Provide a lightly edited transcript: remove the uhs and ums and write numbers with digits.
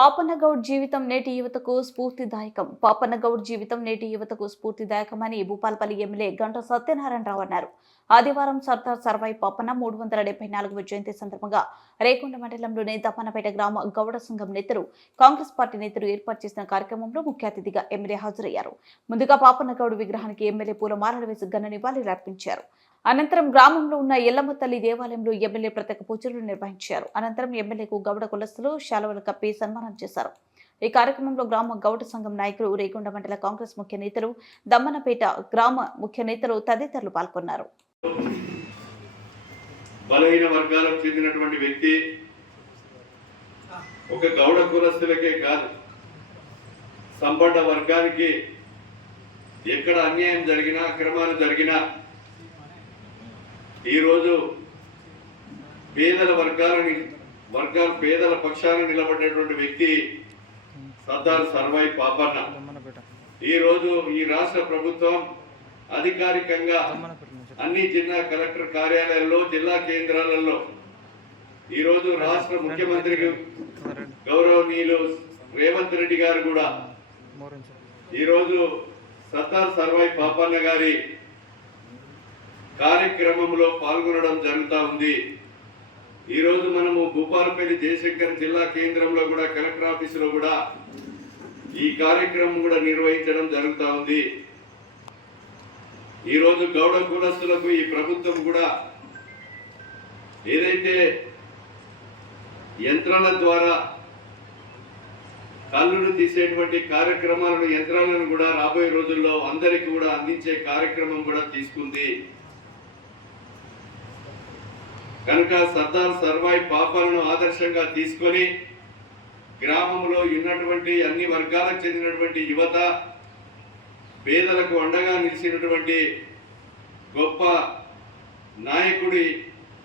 పాపన్నగౌడ్ జీవితం నేటి యువతకు స్ఫూర్తిదాయకం. పాపన్నగౌడ్ జీవితం నేటి యువతకు స్ఫూర్తిదాయకమని భూపాలపల్లి ఎమ్మెల్యే గంటా సత్యనారాయణరావు అన్నారు. ఆదివారం సర్దార్ సర్వాయి పాపన్న 374వ జయంతి సందర్భంగా రేకొండ మండలంలోని దప్పన్నపేట గ్రామ గౌడ సంఘం నేతలు, కాంగ్రెస్ పార్టీ నేతలు ఏర్పాటు చేసిన కార్యక్రమంలో ముఖ్య అతిథిగా ఎమ్మెల్యే హాజరయ్యారు. ముందుగా పాపన్నగౌడ్ విగ్రహానికి ఎమ్మెల్యే పూలమాలలు వేసి ఘన నివాళులర్పించారు. అనంతరం గ్రామంలో ఉన్న ఎల్లమ్మ తల్లి దేవాలయంలో ఎమ్మెల్యే ప్రత్యేక పూజలు నిర్వహించారు. అనంతరం ఎమ్మెల్యేకు గౌడ కులస్తులు శాలువలు కప్పి సన్మానం చేశారు. ఈ కార్యక్రమంలో గ్రామ గౌడ సంఘం నాయకులు, రేకొండ మండల కాంగ్రెస్ ముఖ్య నేతలు, దమ్మన్నపేట గ్రామ ముఖ్య నేతలు తదితరులు పాల్గొన్నారు. బలహీన వర్గాలకు చెందినటువంటి వ్యక్తి ఒక గౌడ కులస్తులకే కాదు, సంపన్న వర్గానికి ఎక్కడ అన్యాయం జరిగినా, అక్రమాలు జరిగినా ఈరోజు పేదల పేదల పక్షాన నిలబడినటువంటి వ్యక్తి సర్దార్ సర్వాయి పాపన్న. ఈరోజు ఈ రాష్ట్ర ప్రభుత్వం అధికారికంగా అన్ని జిల్లా కలెక్టర్ కార్యాలయాల్లో, జిల్లా కేంద్రాలలో ఈరోజు రాష్ట్ర ముఖ్యమంత్రి గౌరవనీయులు రేవంత్ రెడ్డి గారు కూడా ఈరోజు సర్దార్ సర్వాయి పాపన్న గారి కార్యక్రమంలో పాల్గొనడం జరుగుతూ ఉంది. ఈరోజు మనము భూపాలపల్లి జయశంకర్ జిల్లా కేంద్రంలో కూడా, కలెక్టర్ ఆఫీసులో కూడా ఈ కార్యక్రమం కూడా నిర్వహించడం జరుగుతూ ఉంది. ఈరోజు గౌడ కులస్తులకు ఈ ప్రభుత్వం కూడా ఏదైతే యంత్రాల ద్వారా కళ్ళును తీసేటువంటి కార్యక్రమాలను, యంత్రాలను కూడా రాబోయే రోజుల్లో అందరికీ కూడా అందించే కార్యక్రమం కూడా తీసుకుంది. కనుక సర్దార్ సర్వాయి పాపలను ఆదర్శంగా తీసుకొని గ్రామంలో ఉన్నటువంటి అన్ని వర్గాలకు చెందినటువంటి యువత, పేదలకు అండగా నిలిచినటువంటి గొప్ప నాయకుడి